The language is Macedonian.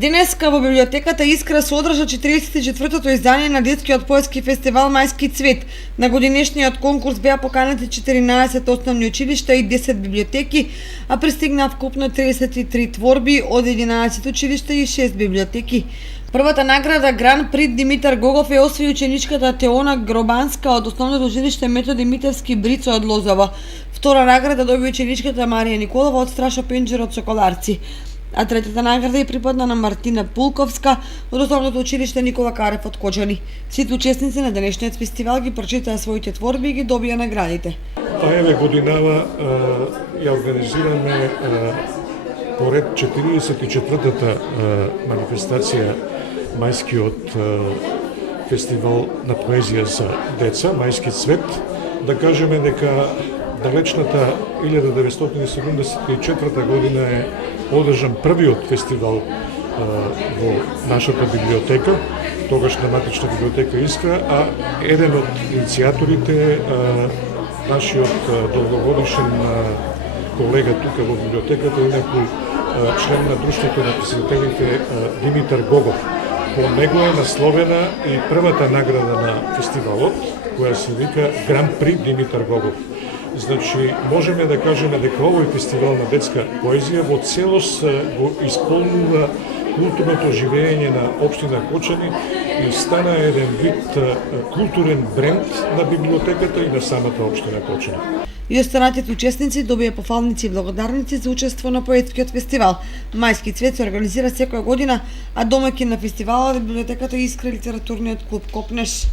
Денеска во библиотеката Искра се одржа 44-тото издание на детскиот поетски фестивал Мајски цвет. На годинешниот конкурс беа поканети 14 основни училишта и 10 библиотеки, а пристигнаа вкупно 33 творби од 11 училишта и 6 библиотеки. Првата награда Гран При Димитар Гогов е освои ученичката Теона Гробанска од основното училиште Методи Митевски Брицо од Лозово. Втора награда доби ученичката Марија Николова од Страшо Пенџер од Соколарци. А третата награда е припадна на Мартина Пулковска од основното училиште Никола Карев од Кочани. Сите учесници на денешниот фестивал ги прочитаа своите творби и ги добија наградите. Еве годинава ја организираме поред 44-та манифестација Мајскиот фестивал на поезија за деца, Мајски цвет. Да кажеме дека далечната 1974 година е одржан првиот фестивал во нашата библиотека, тогаш на матична библиотека Искра, а еден од иницијаторите е нашиот долгогодишен колега тука во библиотеката, инаку член на Друштвото на писателите Димитар Гогов. По него е насловена и првата награда на фестивалот, која се вика Гран При Димитар Гогов. Значи, можеме да кажеме дека овој фестивал на детска поезија во целост го исполнува културното оживење на општина Кочани и стана еден вид културен бренд на библиотеката и на самата општина Кочани. И останатите учесници добија пофалници и благодарници за учество на поетскиот фестивал. Мајски цвет се организира секоја година, а домаќин на фестивалот е библиотеката Искра и литературниот клуб Копнеш.